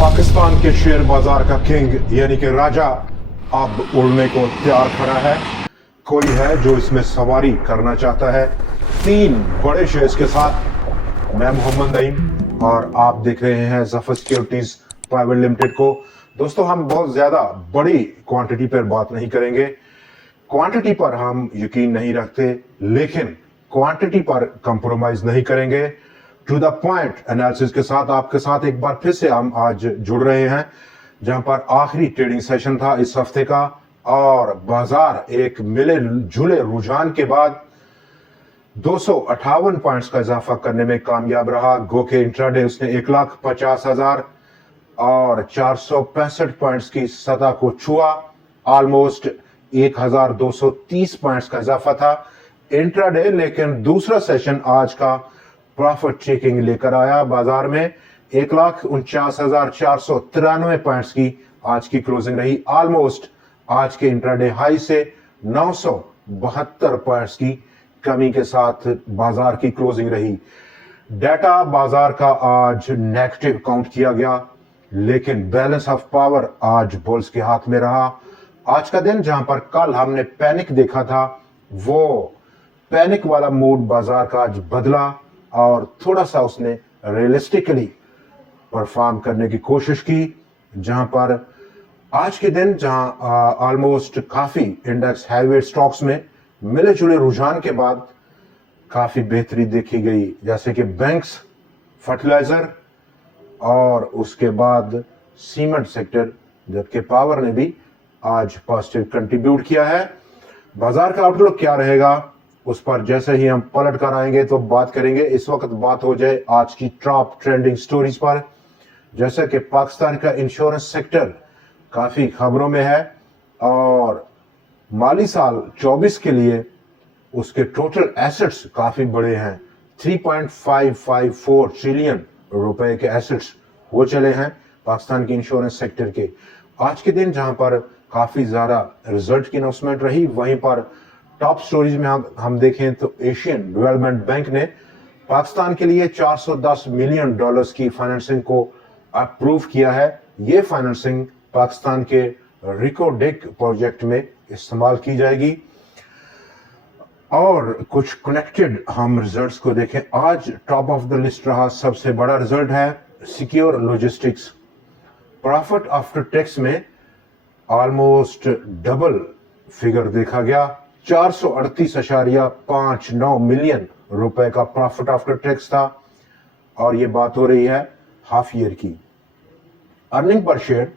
पाकिस्तान के शेयर बाजार का किंग यानी कि राजा अब उड़ने को तैयार खड़ा है। कोई है जो इसमें सवारी करना चाहता है। 3 बड़े शेयर्स के साथ मैं मोहम्मद नईम और आप देख रहे हैं जफर सिक्योरिटीज प्राइवेट लिमिटेड को। दोस्तों, हम बहुत ज्यादा बड़ी क्वांटिटी पर बात नहीं करेंगे। क्वांटिटी पर हम यकीन नहीं रखते, लेकिन क्वांटिटी पर कंप्रोमाइज नहीं करेंगे। टू द पॉइंट एनालिसिस के साथ आपके साथ एक बार फिर से हम आज जुड़ रहे हैं, जहां पर आखिरी ट्रेडिंग सेशन था इस हफ्ते का और बाजार एक मिले जुले रुझान के बाद 258 पॉइंट्स का इजाफा करने में कामयाब रहा। गो के इंट्राडे उसने 1,50,000 और 465 पॉइंट्स की सतह को छुआ। ऑलमोस्ट 1,230 पॉइंट्स का इजाफा था इंट्राडे, लेकिन दूसरा सेशन आज का प्रॉफिट चेकिंग लेकर आया। बाजार में 1,49,493 पॉइंट्स की आज की क्लोजिंग रही। ऑलमोस्ट आज के इंट्राडे हाई से 972 पॉइंट्स की कमी के साथ बाजार की क्लोजिंग रही। डाटा बाजार का आज नेगेटिव काउंट किया गया, लेकिन बैलेंस ऑफ पावर आज बुल्स के हाथ में रहा। आज का दिन जहां पर कल हमने पैनिक देखा था, वो पैनिक वाला मूड बाजार का आज बदला और थोड़ा सा उसने रियलिस्टिकली परफॉर्म करने की कोशिश की। जहां पर आज के दिन जहां ऑलमोस्ट काफी इंडेक्स हैवीवेट स्टॉक्स में मिले जुले रुझान के बाद काफी बेहतरी देखी गई, जैसे कि बैंक्स, फर्टिलाइजर और उसके बाद सीमेंट सेक्टर, जबकि पावर ने भी आज पॉजिटिव कंट्रीब्यूट किया है। बाजार का आउटलुक क्या रहेगा उस पर जैसे ही हम पलट कर आएंगे तो बात करेंगे। इस वक्त बात हो जाए आज की टॉप ट्रेंडिंग स्टोरीज पर, जैसा कि पाकिस्तान का इंश्योरेंस सेक्टर काफी खबरों में है और माली साल 24 के लिए उसके टोटल एसेट्स काफी बड़े हैं। 3.554 ट्रिलियन रुपए के एसेट्स वो चले हैं पाकिस्तान के इंश्योरेंस सेक्टर के। आज के दिन जहां पर काफी ज्यादा रिजल्ट की अनाउंसमेंट रही, वहीं पर टॉप स्टोरीज में हम देखें तो एशियन डेवलपमेंट बैंक ने पाकिस्तान के लिए $410 मिलियन की फाइनेंसिंग को अप्रूव किया है। ये फाइनेंसिंग पाकिस्तान के रिकोडेक प्रोजेक्ट में इस्तेमाल की जाएगी। और कुछ कनेक्टेड हम रिजल्ट्स को देखें। आज टॉप ऑफ द लिस्ट रहा सबसे बड़ा रिजल्ट है secure logistics. Profit after tax में ऑलमोस्ट डबल फिगर देखा गया। 438.59 मिलियन रुपए का प्रॉफिट आफ्टर टैक्स था और ये बात हो रही है हाफ ईयर की। अर्निंग पर शेयर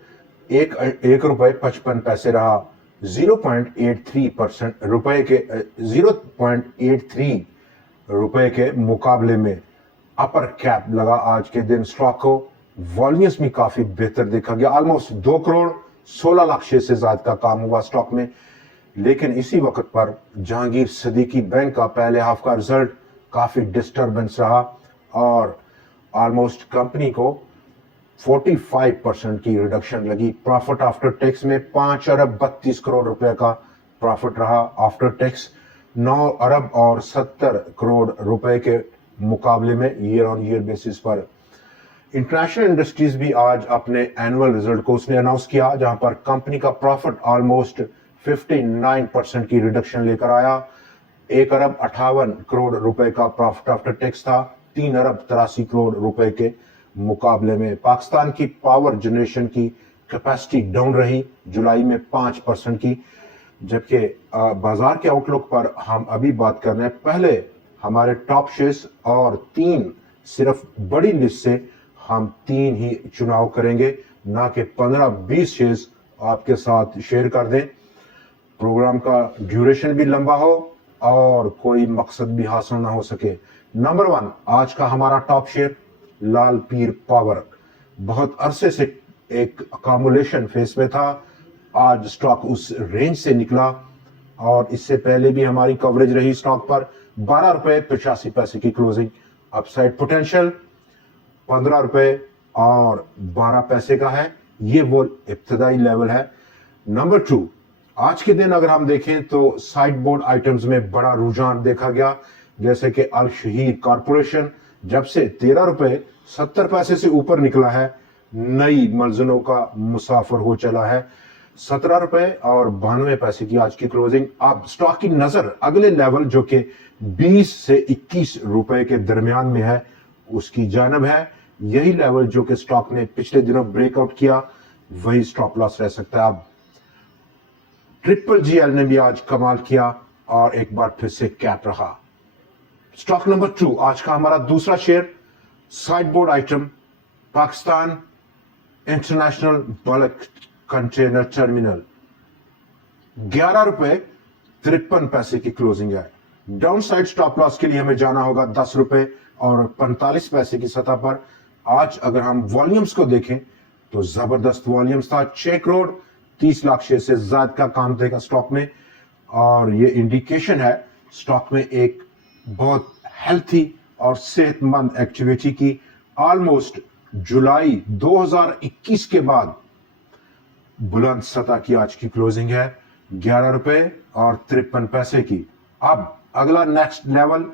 एक रुपए 55 पैसे रहा। 0.83 रुपए के मुकाबले में अपर कैप लगा आज के दिन स्टॉक को। वॉल्यूम्स भी काफी बेहतर देखा गया। ऑलमोस्ट 2 करोड़ 16 लाख शेयर से ज्यादा का काम हुआ स्टॉक में। लेकिन इसी वक्त पर जहांगीर सदीकी बैंक का पहले हाफ का रिजल्ट काफी डिस्टर्बेंस रहा और ऑलमोस्ट कंपनी को 45% की रिडक्शन लगी। प्रॉफिट आफ्टर टैक्स में 5 अरब 32 करोड़ रुपए का प्रॉफिट रहा आफ्टर टैक्स। 9 अरब और 70 करोड़ रुपए के मुकाबले में ईयर ऑन ईयर बेसिस पर। इंटरनेशनल इंडस्ट्रीज भी आज अपने एनुअल रिजल्ट को उसने अनाउंस किया, जहां पर कंपनी का प्रॉफिट ऑलमोस्ट 59% की रिडक्शन लेकर आया। 1 अरब 58 करोड़ रुपए का प्रॉफिट आफ्टर टैक्स था 3 अरब 83 करोड़ रुपए के मुकाबले में। पाकिस्तान की पावर जनरेशन की कैपेसिटी डाउन रही जुलाई में 5% की, जबकि बाजार के आउटलुक पर हम अभी बात कर रहे हैं। पहले हमारे टॉप शेयर्स और 3 सिर्फ बड़ी लिस्ट से हम 3 ही चुनाव करेंगे, ना कि 15-20 शेयर्स आपके साथ शेयर कर दें। प्रोग्राम का ड्यूरेशन भी लंबा हो और कोई मकसद भी हासिल ना हो सके। नंबर 1 आज का हमारा टॉप शेयर लाल पीर पावर। बहुत अरसे से एक अकामुलेशन फेस में था। आज स्टॉक उस रेंज से निकला और इससे पहले भी हमारी कवरेज रही स्टॉक पर। 12 रुपए 85 पैसे की क्लोजिंग। अपसाइड पोटेंशियल 15 रुपए और 12 पैसे का है। ये वो इब्तदाई लेवल है। नंबर 2 आज के दिन अगर हम देखें तो साइड बोर्ड आइटम्स में बड़ा रुझान देखा गया, जैसे कि अल शहीद कॉरपोरेशन जब से 13 रुपए 70 पैसे से ऊपर निकला है, नई मंजिलों का मुसाफिर हो चला है। 17 रुपए और 92 पैसे की आज की क्लोजिंग। अब स्टॉक की नजर अगले लेवल जो कि 20 से 21 रुपए के दरमियान में है उसकी जानब है। यही लेवल जो कि स्टॉक ने पिछले दिनों ब्रेकआउट किया वही स्टॉप लॉस रह सकता है। अब ट्रिपल जीएल ने भी आज कमाल किया और एक बार फिर से कैप रहा। स्टॉक नंबर 2 आज का हमारा दूसरा share, sideboard item, Pakistan international bulk container terminal. 11 रुपए 53 पैसे की क्लोजिंग है। डाउन साइड स्टॉप लॉस के लिए हमें जाना होगा 10 रुपए और 45 पैसे की सतह पर। आज अगर हम वॉल्यूम्स को देखें तो जबरदस्त वॉल्यूम्स था। 6 करोड़ 30 लाख शेयर से ज्यादा का काम देगा स्टॉक में और ये इंडिकेशन है स्टॉक में एक बहुत हेल्थी और सेहतमंद एक्टिविटी की। ऑलमोस्ट जुलाई 2021 के बाद बुलंद सतह की आज की क्लोजिंग है 11 रुपए और 53 पैसे की। अब अगला नेक्स्ट लेवल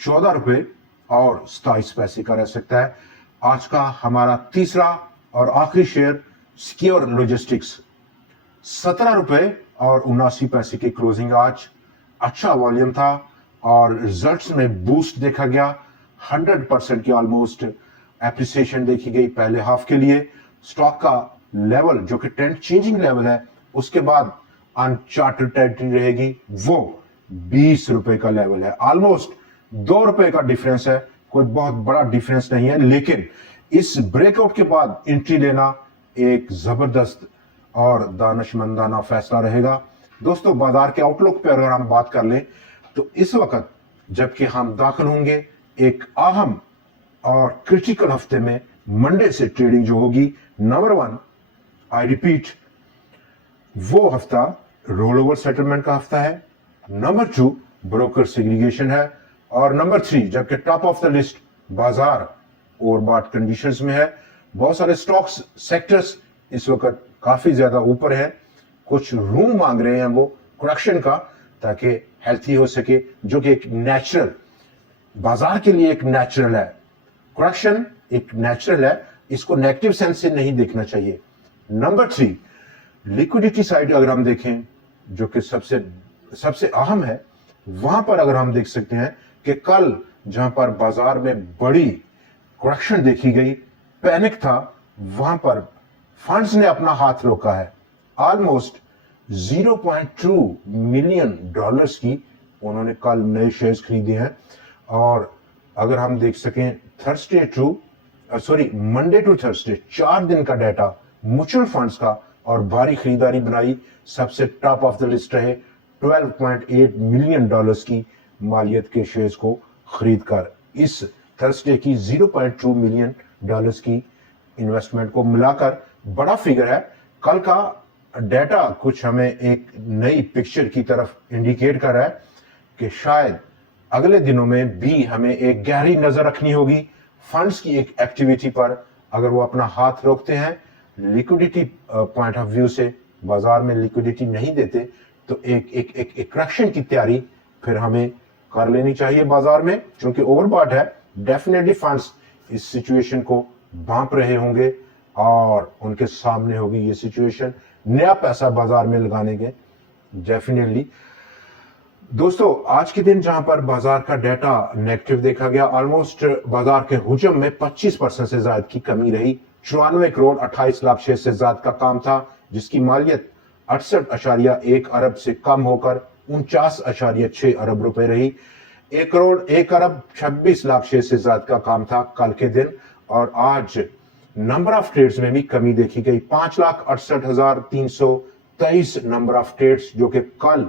14 रुपए और 27 पैसे का रह सकता है। आज का हमारा तीसरा और आखिरी शेयर सिक्योर लॉजिस्टिक्स, 17 रुपए और 79 पैसे की क्लोजिंग। आज अच्छा वॉल्यूम था और रिजल्ट्स में बूस्ट देखा गया। 100% की ऑलमोस्ट एप्रिसिएशन देखी गई पहले हाफ के लिए। स्टॉक का लेवल जो कि ट्रेंड चेंजिंग लेवल है उसके बाद अनचार्टेड टेरिटरी रहेगी, वो 20 रुपए का लेवल है। ऑलमोस्ट 2 रुपए का डिफरेंस है, कोई बहुत बड़ा डिफरेंस नहीं है, लेकिन इस ब्रेकआउट के बाद एंट्री लेना एक जबरदस्त और दानिशमंदाना फैसला रहेगा। दोस्तों बाजार के आउटलुक पे अगर हम बात कर लें तो इस वक्त जबकि हम दाखिल होंगे एक अहम और क्रिटिकल हफ्ते में, मंडे से ट्रेडिंग जो होगी, नंबर 1 आई रिपीट वो हफ्ता रोल ओवर सेटलमेंट का हफ्ता है, नंबर 2 ब्रोकर सेग्रीगेशन है और नंबर 3 जबकि टॉप ऑफ द लिस्ट बाजार ओवरबॉट कंडीशंस में है। बहुत सारे स्टॉक्स सेक्टर्स इस वक्त काफी ज्यादा ऊपर है, कुछ रूम मांग रहे हैं वो करेक्शन का ताकि हेल्थी हो सके, जो कि एक नेचुरल बाजार के लिए एक नेचुरल है। करेक्शन एक नेचुरल है, इसको नेगेटिव सेंस से नहीं देखना चाहिए। नंबर 3 लिक्विडिटी साइड अगर हम देखें जो कि सबसे अहम है, वहां पर अगर हम देख सकते हैं कि कल जहां पर बाजार में बड़ी करेक्शन देखी गई, पैनिक था, वहां पर फंड्स ने अपना हाथ रोका है। ऑलमोस्ट 0.2 मिलियन डॉलर्स की उन्होंने कल नए शेयर्स खरीदे हैं। और अगर हम देख सकें मंडे टू थर्सडे 4 दिन का डाटा म्यूचुअल फंड्स का और भारी खरीदारी बनाई। सबसे टॉप ऑफ द लिस्ट रहे 12.8 मिलियन डॉलर्स की मालियत के शेयर्स को खरीदकर। इस थर्सडे की 0.2 मिलियन डॉलर्स की इन्वेस्टमेंट को मिलाकर बड़ा फिगर है। कल का डाटा कुछ हमें एक नई पिक्चर की तरफ इंडिकेट कर रहा है कि शायद अगले दिनों में भी हमें एक गहरी नजर रखनी होगी फंड्स की एक एक्टिविटी पर। अगर वो अपना हाथ रोकते हैं लिक्विडिटी पॉइंट ऑफ व्यू से, बाजार में लिक्विडिटी नहीं देते, तो एक करेक्शन की तैयारी फिर हमें कर लेनी चाहिए बाजार में, क्योंकि ओवरबॉट है। डेफिनेटली फंड्स इस सिचुएशन को भांप रहे होंगे और उनके सामने होगी ये सिचुएशन नया पैसा बाजार में लगाने के। डेफिनेटली दोस्तों आज के दिन जहां पर बाजार का डाटा नेगेटिव देखा गया, ऑलमोस्ट बाजार के हुजम में 25% से ज्यादा की कमी रही। 94 करोड़ 28 लाख शेयर से ज्यादा का काम था, जिसकी मालियत 68.1 अरब से कम होकर 49.6 अरब रुपए रही। 1 करोड़ 1 अरब 26 लाख शेयर से ज्यादा का काम था कल के दिन। और आज नंबर ऑफ ट्रेड्स में भी कमी देखी गई। 5,68,323 नंबर ऑफ ट्रेड्स जो कि कल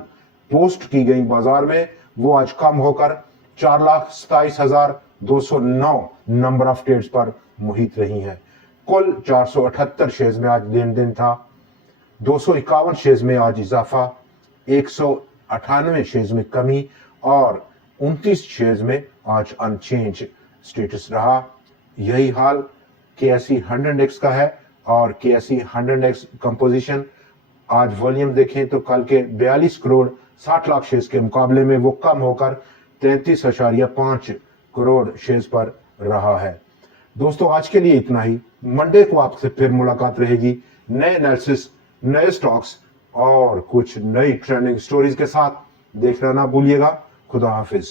पोस्ट की गई बाजार में, वो आज कम होकर 4,27,209 नंबर ऑफ ट्रेड्स पर मुहित रही हैं। कुल 478 शेयर्स में आज लेन देन था। 251 शेयर्स में आज इजाफा, 198 शेयर्स में कमी और 29 शेयर्स में आज अनचेंज स्टेटस रहा। यही हाल KSE 100 इंडेक्स का है और KSE 100 इंडेक्स कंपोजिशन आज वॉल्यूम देखें तो कल के 42 करोड़ 60 लाख शेयर्स के मुकाबले में वो कम होकर 33.5 करोड़ शेयर्स पर रहा है। दोस्तों आज के लिए इतना ही। मंडे को आपसे फिर मुलाकात रहेगी नए एनालिसिस, नए स्टॉक्स और कुछ नई ट्रेंडिंग स्टोरीज के साथ। देखना ना भूलिएगा। खुदा हाफिज।